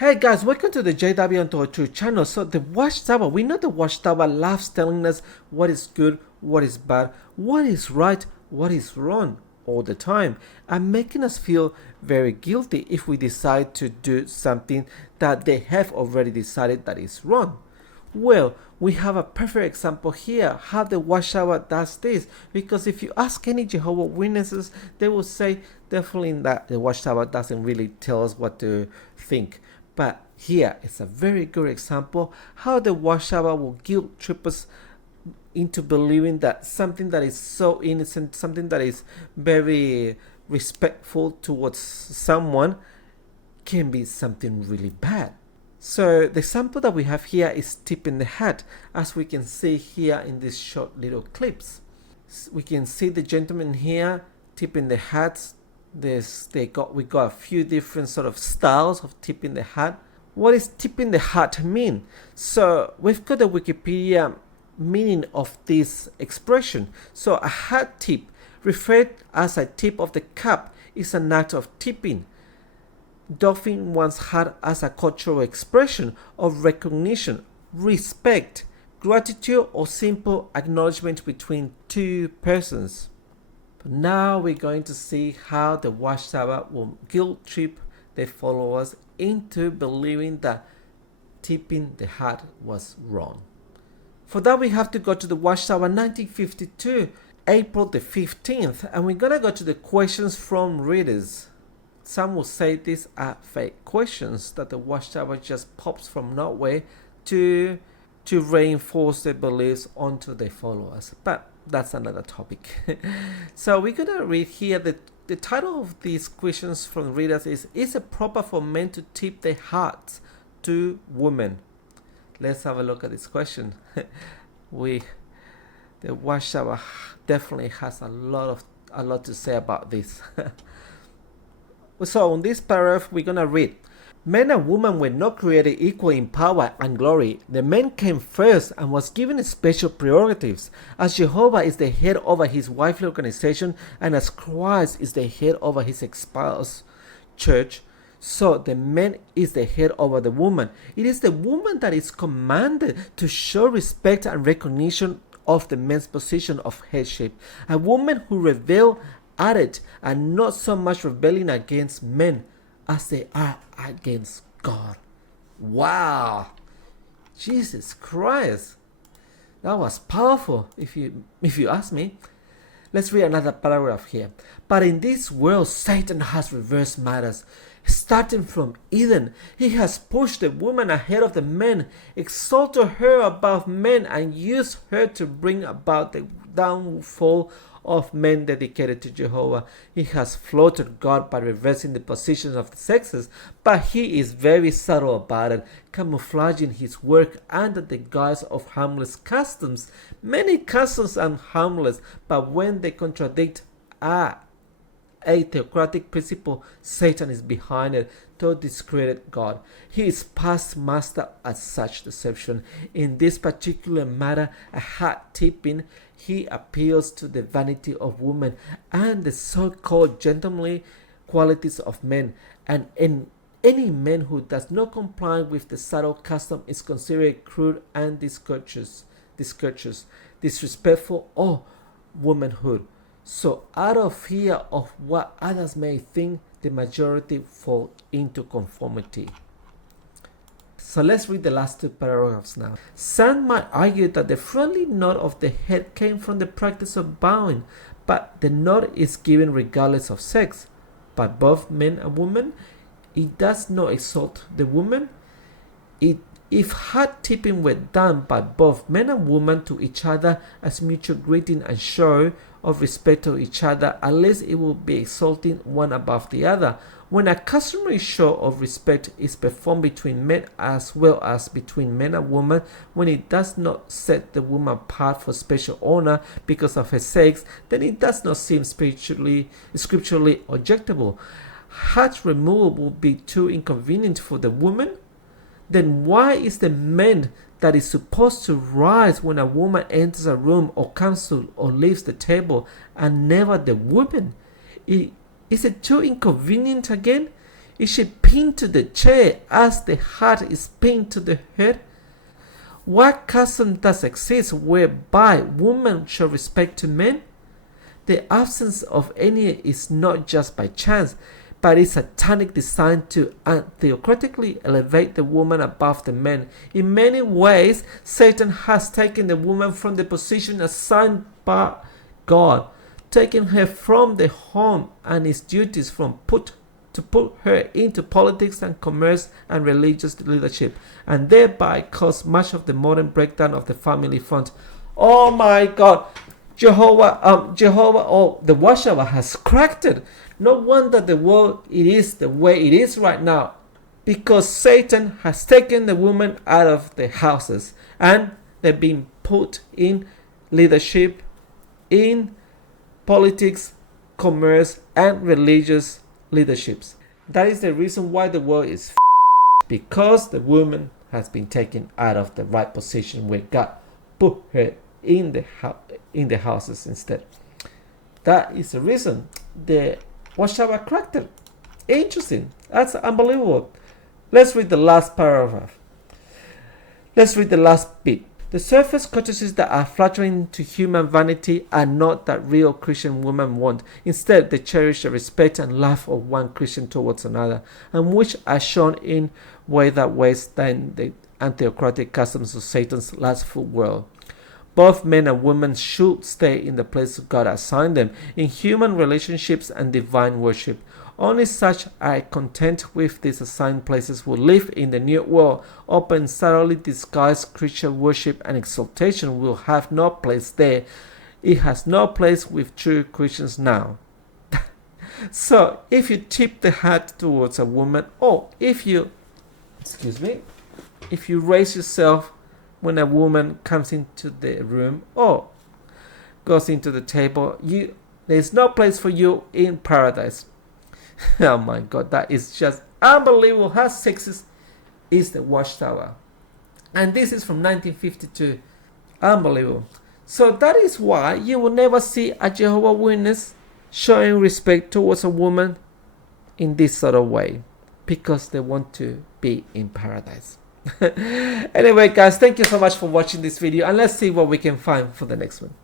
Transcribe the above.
Hey guys, welcome to the JW and Torture channel. So the Watchtower, we know the Watchtower loves telling us what is good, what is bad, what is right, what is wrong all the time, and making us feel very guilty if we decide to do something that they have already decided that is wrong. Well, we have a perfect example here how the Watchtower does this, because if you ask any Jehovah Witnesses, they will say definitely that the Watchtower doesn't really tell us what to think. But here is a very good example how the Watchtower will guilt trip us into believing that something that is so innocent, something that is very respectful towards someone, can be something really bad. So the example that we have here is tipping the hat, as we can see here in these short little clips. We can see the gentleman here tipping the hats. We got a few different sort of styles of tipping the hat. What is tipping the hat mean? So we've got the Wikipedia meaning of this expression. So a hat tip, referred as a tip of the cap, is an act of tipping, doffing one's hat as a cultural expression of recognition, respect, gratitude, or simple acknowledgement between two persons. But now we're going to see how the Watchtower will guilt trip their followers into believing that tipping the hat was wrong. For that, we have to go to the Watchtower 1952, April the 15th, and we're gonna go to the questions from readers. Some will say these are fake questions that the Watchtower just pops from nowhere to reinforce their beliefs onto their followers. But that's another topic. So we're gonna read here the title of these questions from readers is it proper for men to tip their hats to women? Let's have a look at this question. The Watchtower definitely has a lot to say about this. So in this paragraph we're gonna read, men and women were not created equal in power and glory. The man came first and was given special prerogatives, as Jehovah is the head over his wifely organization and as Christ is the head over his espoused church. So the man is the head over the woman. It is the woman that is commanded to show respect and recognition of the man's position of headship. A woman who rebel at it and not so much rebelling against men as they are against God. Wow, Jesus Christ, that was powerful if you ask me. Let's read another paragraph here. But in this world Satan has reversed matters. Starting from Eden, he has pushed the woman ahead of the men, exalted her above men, and used her to bring about the downfall of men dedicated to Jehovah. He has flouted God by reversing the positions of the sexes, but he is very subtle about it, camouflaging his work under the guise of harmless customs. Many customs are harmless, but when they contradict a theocratic principle, Satan is behind it to discredit God. He is past master at such deception. In this particular matter, a hat tipping, he appeals to the vanity of women and the so-called gentlemanly qualities of men, and any man who does not comply with the subtle custom is considered crude and discourteous, disrespectful, or womanhood. So out of fear of what others may think, the majority fall into conformity. So let's read the last two paragraphs now. Some might argue that the friendly nod of the head came from the practice of bowing, but the nod is given regardless of sex. By both men and women, it does not exalt the woman. If hat tipping were done by both men and women to each other as mutual greeting and show of respect to each other, at least it will be exalting one above the other. When a customary show of respect is performed between men as well as between men and women, when it does not set the woman apart for special honor because of her sex, then it does not seem scripturally objectable. Hat removal would be too inconvenient for the woman. Then why is the man that is supposed to rise when a woman enters a room or comes to or leaves the table, and never the woman? Is it too inconvenient again? Is she pinned to the chair as the hat is pinned to the head? What custom does exist whereby women show respect to men? The absence of any is not just by chance, but is satanic, designed to theocratically elevate the woman above the men. In many ways, Satan has taken the woman from the position assigned by God, taking her from the home and its duties to put her into politics and commerce and religious leadership, and thereby cause much of the modern breakdown of the family front. Oh my God! Jehovah, or the watchtower has cracked it. No wonder the world it is the way it is right now, because Satan has taken the woman out of the houses and they've been put in leadership, in politics, commerce, and religious leaderships. That is the reason why the world is because the woman has been taken out of the right position where God put her in the houses instead. That is the reason the watchtower cracked it. Interesting. That's unbelievable. Let's read the last paragraph. Let's read the last bit. The surface courtesies that are flattering to human vanity are not that real Christian women want. Instead, they cherish the respect and love of one Christian towards another, and which are shown in way that ways than the antheocratic customs of Satan's lustful world. Both men and women should stay in the place God assigned them, in human relationships and divine worship. Only such are content with these assigned places will live in the new world. Open, subtly disguised Christian worship and exaltation will have no place there. It has no place with true Christians now. So, if you tip the hat towards a woman, or if you raise yourself when a woman comes into the room or goes into the table, there's no place for you in paradise. Oh my God, that is just unbelievable how sexist is the watchtower. And this is from 1952. Unbelievable. So that is why you will never see a Jehovah's Witness showing respect towards a woman in this sort of way, because they want to be in paradise. Anyway guys, thank you so much for watching this video, and let's see what we can find for the next one.